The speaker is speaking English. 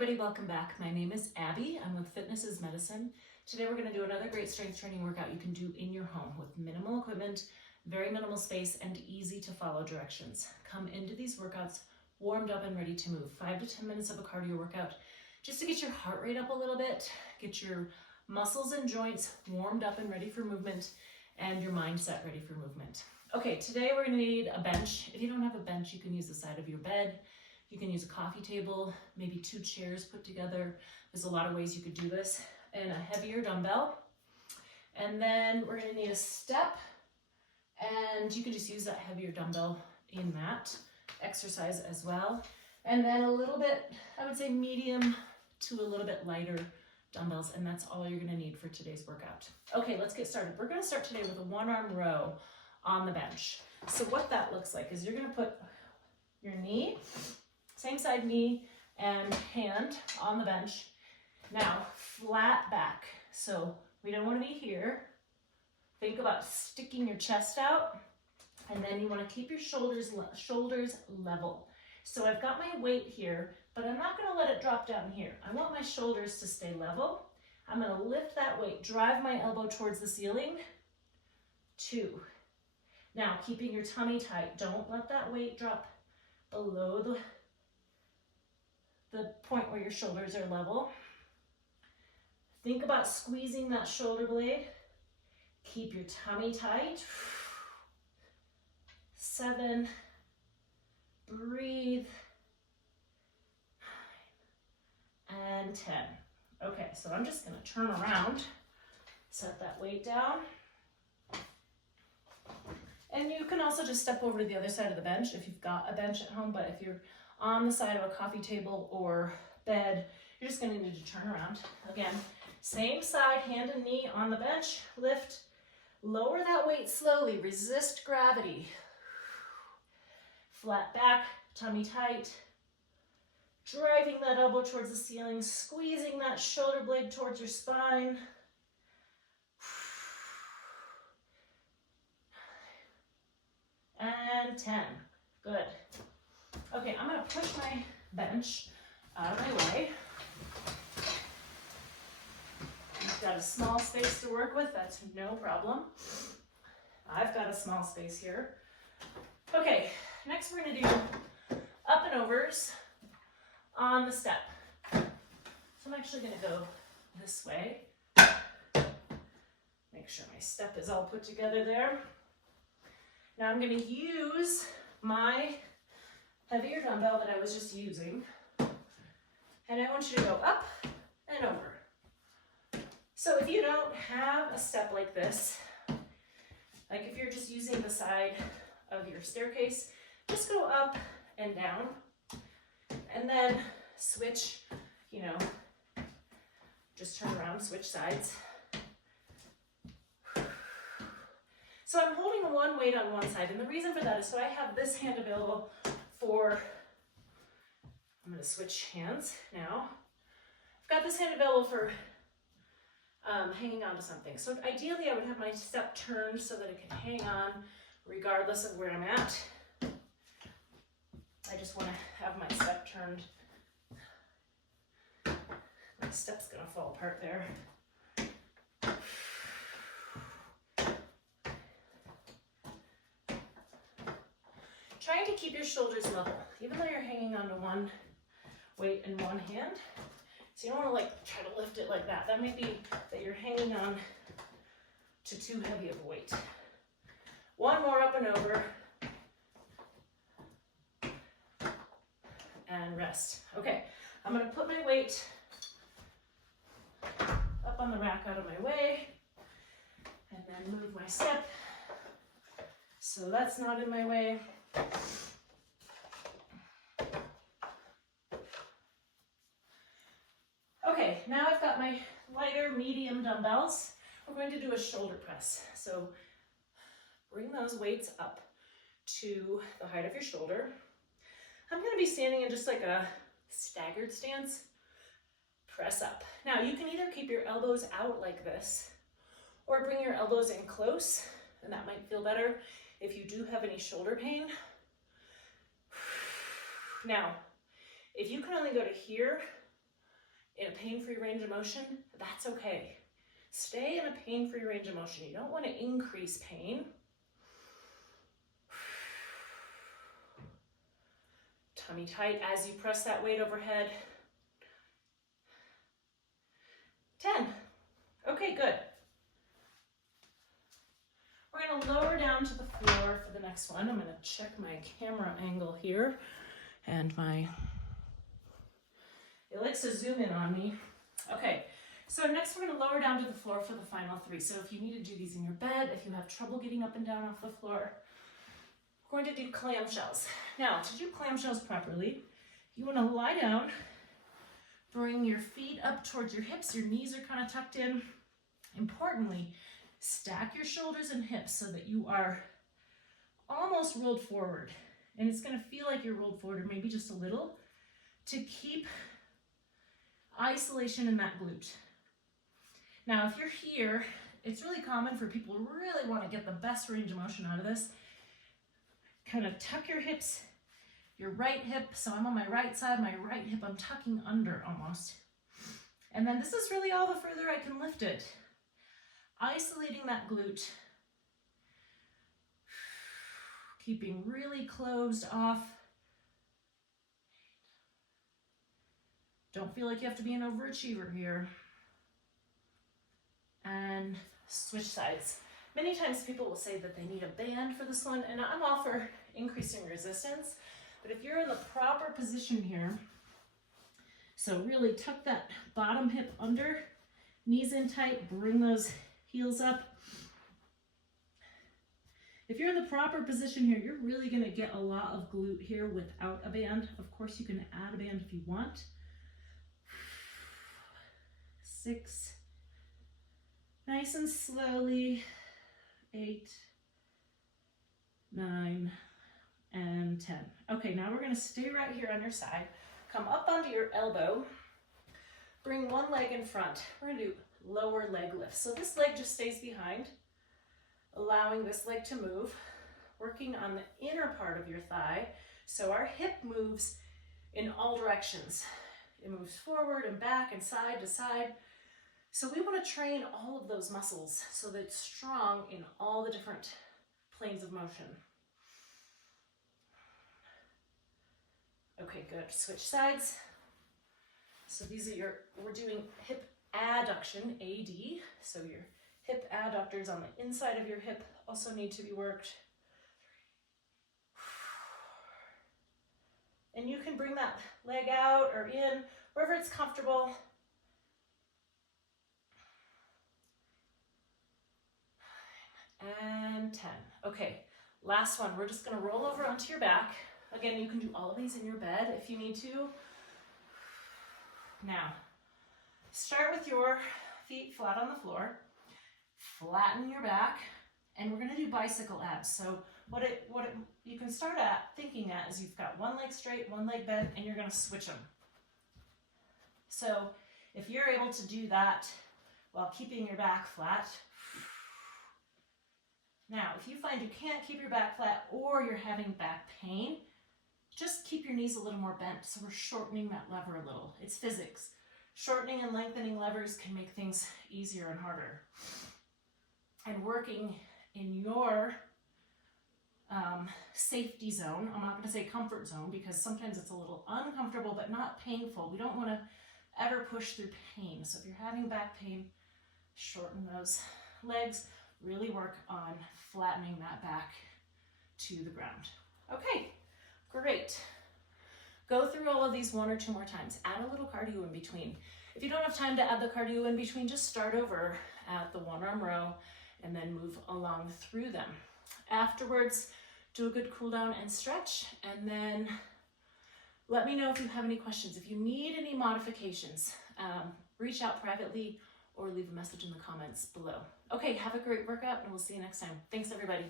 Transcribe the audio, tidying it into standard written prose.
everybody, welcome back. My name is Abby. I'm with Fitness is Medicine. Today we're going to do another great strength training workout you can do in your home with minimal equipment, very minimal space, and easy to follow directions. Come into these workouts warmed up and ready to move. 5 to 10 minutes of a cardio workout just to get your heart rate up a little bit, get your muscles and joints warmed up and ready for movement, and your mindset ready for movement. Okay, today we're going to need a bench. If you don't have a bench, you can use the side of your bed. You can use a coffee table, maybe 2 chairs put together. There's a lot of ways you could do this. And a heavier dumbbell. And then we're gonna need a step, and you can just use that heavier dumbbell in that exercise as well. And then a little bit, I would say medium to a little bit lighter dumbbells, and that's all you're gonna need for today's workout. Okay, let's get started. We're gonna start today with a 1-arm row on the bench. So what that looks like is you're gonna put your knee, same side knee and hand on the bench. Now, flat back. So we don't want to be here. Think about sticking your chest out, and then you want to keep your shoulders level. So I've got my weight here, but I'm not going to let it drop down here. I want my shoulders to stay level. I'm going to lift that weight, drive my elbow towards the ceiling. 2. Now, keeping your tummy tight. Don't let that weight drop below the point where your shoulders are level. Think about squeezing that shoulder blade. Keep your tummy tight. 7. Breathe. 9. And 10. Okay, so I'm just going to turn around, set that weight down. And you can also just step over to the other side of the bench if you've got a bench at home, but if you're on the side of a coffee table or bed, you're just going to need to turn around. Again, same side, hand and knee on the bench, lift, lower that weight slowly, resist gravity. Flat back, tummy tight, driving that elbow towards the ceiling, squeezing that shoulder blade towards your spine. And 10. Good. Okay, I'm going to push my bench out of my way. You've got a small space to work with, that's no problem. I've got a small space here. Okay, next we're going to do up and overs on the step. So I'm actually going to go this way. Make sure my step is all put together there. Now I'm going to use my heavier dumbbell that I was just using, and I want you to go up and over. So if you don't have a step like this, like if you're just using the side of your staircase, just go up and down, and then switch, just turn around, switch sides. So I'm holding one weight on one side, and the reason for that is so I have this hand available for, I'm going to switch hands now. I've got this hand available for hanging on to something. So ideally I would have my step turned so that it can hang on regardless of where I'm at. I just want to have my step turned. My step's going to fall apart there. Trying to keep your shoulders level, even though you're hanging onto one weight in one hand. So you don't want to try to lift it like that. That may be that you're hanging on to too heavy of a weight. One more up and over. And rest. Okay, I'm going to put my weight up on the rack out of my way, and then move my step so that's not in my way. Okay, now I've got my lighter medium dumbbells. We're going to do a shoulder press. So bring those weights up to the height of your shoulder. I'm going to be standing in just like a staggered stance. Press up. Now you can either keep your elbows out like this, or bring your elbows in close, and that might feel better if you do have any shoulder pain. Now, if you can only go to here, in a pain-free range of motion, that's okay. Stay in a pain-free range of motion. You don't want to increase pain. Tummy tight as you press that weight overhead. 10. Okay, good. We're going to lower down to the floor for the next one. I'm going to check my camera angle here and it likes to zoom in on me. Okay, so next we're going to lower down to the floor for the final 3. So if you need to do these in your bed, if you have trouble getting up and down off the floor, we're going to do clamshells. Now, to do clamshells properly, you want to lie down, bring your feet up towards your hips, your knees are kind of tucked in. Importantly, stack your shoulders and hips so that you are almost rolled forward. And it's going to feel like you're rolled forward, or maybe just a little, to keep isolation in that glute. Now, if you're here, it's really common for people who really want to get the best range of motion out of this. Kind of tuck your hips, your right hip, so I'm on my right side, my right hip I'm tucking under almost. And then this is really all the further I can lift it. Isolating that glute. Keeping really closed off. Don't feel like you have to be an overachiever here. And switch sides. Many times people will say that they need a band for this one, and I'm all for increasing resistance. But if you're in the proper position here, so really tuck that bottom hip under, knees in tight, bring those heels up. If you're in the proper position here, you're really going to get a lot of glute here without a band. Of course, you can add a band if you want. 6. Nice and slowly. 8, 9, and 10. Okay, now we're going to stay right here on your side. Come up onto your elbow. Bring one leg in front. We're going to do lower leg lift. So this leg just stays behind, allowing this leg to move, working on the inner part of your thigh. So our hip moves in all directions. It moves forward and back and side to side. So we want to train all of those muscles so that it's strong in all the different planes of motion. Okay, good. Switch sides. So these are we're doing hip adduction, AD. So your hip adductors on the inside of your hip also need to be worked. And you can bring that leg out or in, wherever it's comfortable. And 10. Okay, last one. We're just going to roll over onto your back. Again, you can do all of these in your bed if you need to. Now, start with your feet flat on the floor. Flatten your back, and we're going to do bicycle abs. So what you can start at thinking at is you've got one leg straight, one leg bent, and you're going to switch them. So if you're able to do that while keeping your back flat. Now, if you find you can't keep your back flat or you're having back pain, just keep your knees a little more bent. So we're shortening that lever a little. It's physics. Shortening and lengthening levers can make things easier and harder. And working in your safety zone, I'm not going to say comfort zone because sometimes it's a little uncomfortable but not painful. We don't want to ever push through pain. So if you're having back pain, shorten those legs. Really work on flattening that back to the ground. Okay, great. Go through all of these 1 or 2 more times. Add a little cardio in between. If you don't have time to add the cardio in between, just start over at the 1-arm row and then move along through them. Afterwards, do a good cool down and stretch, and then let me know if you have any questions. If you need any modifications, reach out privately or leave a message in the comments below. Okay, have a great workout, and we'll see you next time. Thanks, everybody.